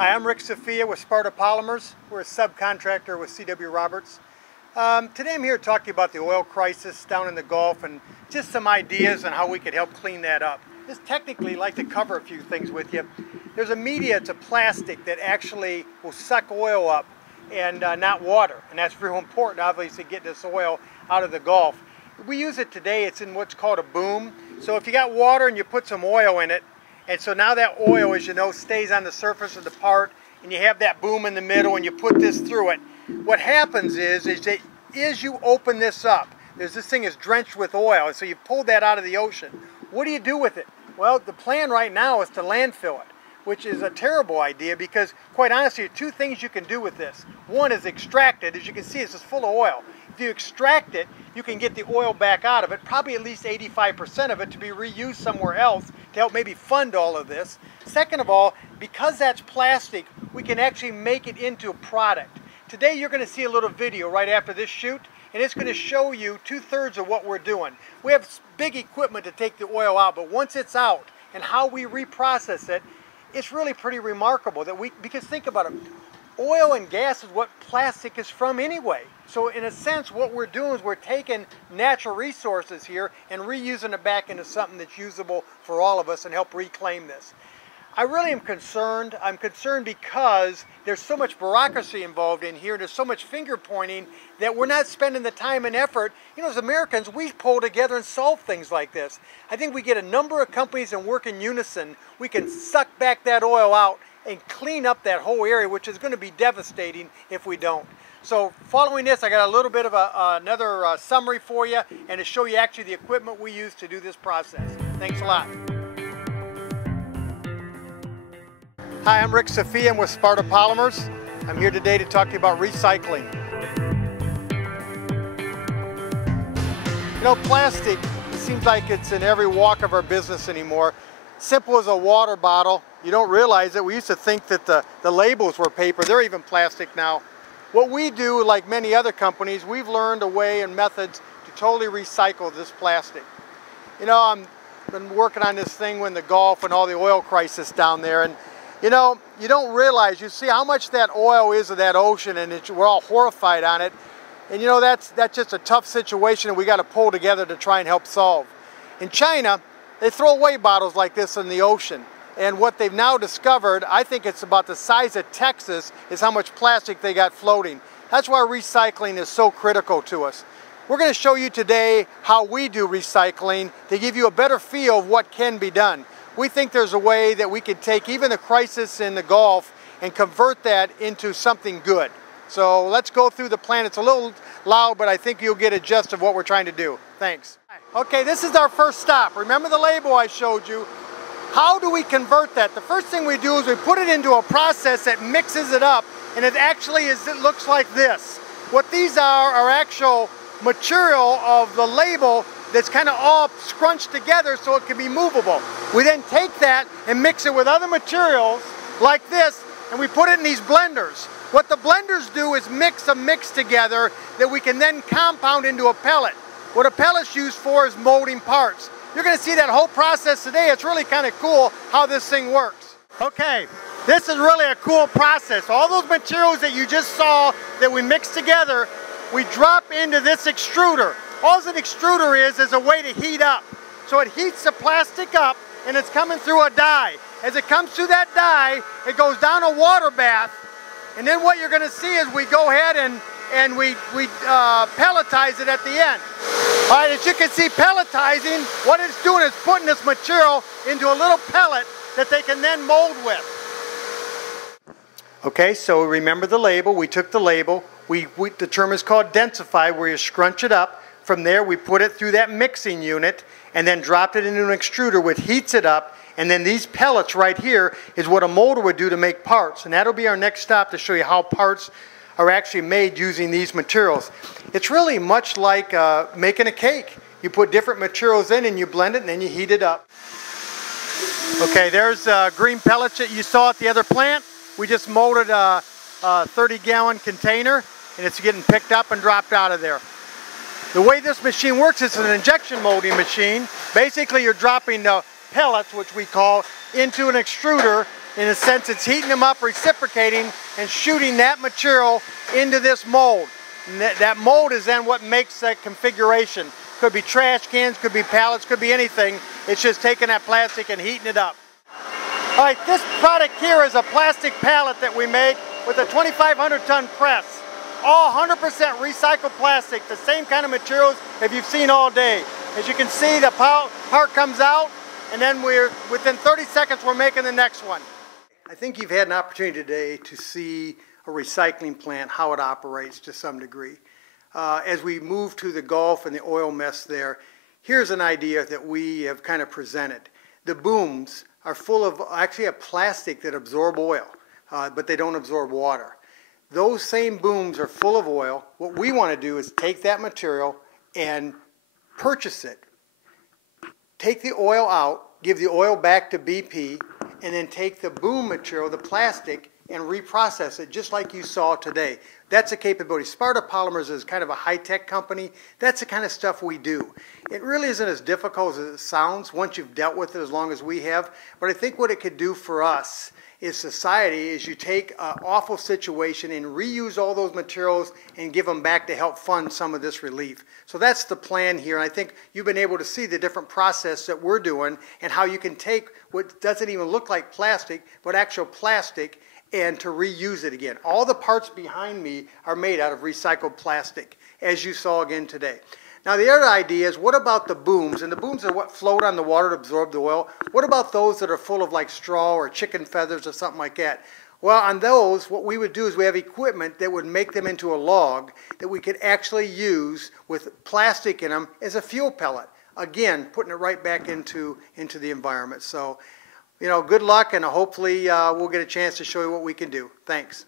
Hi, I'm Rick Sophia with Sparta Polymers. We're a subcontractor with C.W. Roberts. Today I'm here to talk to you about the oil crisis down in the Gulf and just some ideas on how we could help clean that up. Just technically like to cover a few things with you. There's a media, it's a plastic that actually will suck oil up and not water. And that's real important, obviously, to get this oil out of the Gulf. We use it today, it's in what's called a boom. So if you got water and you put some oil in it, and so now that oil, as you know, stays on the surface of the part, and you have that boom in the middle, and you put this through it. What happens is that as you open this up, this thing is drenched with oil, and so you pull that out of the ocean. What do you do with it? Well, the plan right now is to landfill it, which is a terrible idea because, quite honestly, two things you can do with this. One is extract it. As you can see, it's just full of oil. If you extract it, you can get the oil back out of it, probably at least 85% of it to be reused somewhere else to help maybe fund all of this. Second of all, because that's plastic, we can actually make it into a product. Today you're going to see a little video right after this shoot, and it's going to show you 2/3 of what we're doing. We have big equipment to take the oil out, but once it's out and how we reprocess it, it's really pretty remarkable that because think about it, oil and gas is what plastic is from anyway. So in a sense, what we're doing is we're taking natural resources here and reusing it back into something that's usable for all of us and help reclaim this. I really am concerned. I'm concerned because there's so much bureaucracy involved in here. There's so much finger pointing that we're not spending the time and effort. You know, as Americans, we pull together and solve things like this. I think we get a number of companies and work in unison. We can suck back that oil out and clean up that whole area, which is going to be devastating if we don't. So following this, I got a little bit of another summary for you and to show you actually the equipment we use to do this process. Thanks a lot. Hi, I'm Rick Sophia. I'm with Sparta Polymers. I'm here today to talk to you about recycling. You know, plastic, it seems like it's in every walk of our business anymore. Simple as a water bottle. You don't realize it. We used to think that the labels were paper. They're even plastic now. What we do, like many other companies, we've learned a way and methods to totally recycle this plastic. You know, I've been working on this thing in the Gulf and all the oil crisis down there, and you know, you don't realize, you see how much that oil is of that ocean, and we're all horrified on it. And you know, that's just a tough situation that we got to pull together to try and help solve. In China, they throw away bottles like this in the ocean. And what they've now discovered, I think it's about the size of Texas, is how much plastic they got floating. That's why recycling is so critical to us. We're going to show you today how we do recycling to give you a better feel of what can be done. We think there's a way that we could take even the crisis in the Gulf and convert that into something good. So let's go through the plan. It's a little loud, but I think you'll get a gist of what we're trying to do. Thanks. Okay, this is our first stop. Remember the label I showed you? How do we convert that? The first thing we do is we put it into a process that mixes it up, and it actually it looks like this. What these are actual material of the label that's kind of all scrunched together so it can be movable. We then take that and mix it with other materials like this, and we put it in these blenders. What the blenders do is mix a mix together that we can then compound into a pellet. What a pellet's used for is molding parts. You're going to see that whole process today. It's really kind of cool how this thing works. Okay, this is really a cool process. All those materials that you just saw that we mixed together, we drop into this extruder. All an extruder is a way to heat up. So it heats the plastic up, and it's coming through a die. As it comes through that die, it goes down a water bath, and then what you're going to see is we go ahead and we pelletize it at the end. All right, as you can see, pelletizing, what it's doing is putting this material into a little pellet that they can then mold with. Okay, so remember the label. We took the label. The term is called densify, where you scrunch it up. From there, we put it through that mixing unit and then dropped it into an extruder, which heats it up. And then these pellets right here is what a molder would do to make parts. And that'll be our next stop to show you how parts are actually made using these materials. It's really much like making a cake. You put different materials in and you blend it and then you heat it up. Okay, there's green pellets that you saw at the other plant. We just molded a 30-gallon container, and it's getting picked up and dropped out of there. The way this machine works is an injection molding machine. Basically, you're dropping the pellets, which we call, into an extruder. In a sense, it's heating them up, reciprocating, and shooting that material into this mold. And that mold is then what makes that configuration. Could be trash cans, could be pallets, could be anything. It's just taking that plastic and heating it up. All right, this product here is a plastic pallet that we make with a 2,500 ton press. All 100% recycled plastic, the same kind of materials that you've seen all day. As you can see, the part comes out, and then within 30 seconds we're making the next one. I think you've had an opportunity today to see a recycling plant, how it operates to some degree. As we move to the Gulf and the oil mess there, here's an idea that we have kind of presented. The booms are full of actually a plastic that absorb oil, but they don't absorb water. Those same booms are full of oil. What we want to do is take that material and purchase it, take the oil out, give the oil back to BP, and then take the boom material, the plastic, and reprocess it just like you saw today. That's a capability. Sparta Polymers is kind of a high-tech company. That's the kind of stuff we do. It really isn't as difficult as it sounds once you've dealt with it as long as we have. But I think what it could do for us is society is you take an awful situation and reuse all those materials and give them back to help fund some of this relief. So that's the plan here. And I think you've been able to see the different process that we're doing and how you can take what doesn't even look like plastic, but actual plastic, and to reuse it again. All the parts behind me are made out of recycled plastic, as you saw again today. Now the other idea is, what about the booms? And the booms are what float on the water to absorb the oil. What about those that are full of like straw or chicken feathers or something like that? Well, on those, what we would do is we have equipment that would make them into a log that we could actually use with plastic in them as a fuel pellet. Again, putting it right back into the environment. So, you know, good luck, and hopefully we'll get a chance to show you what we can do. Thanks.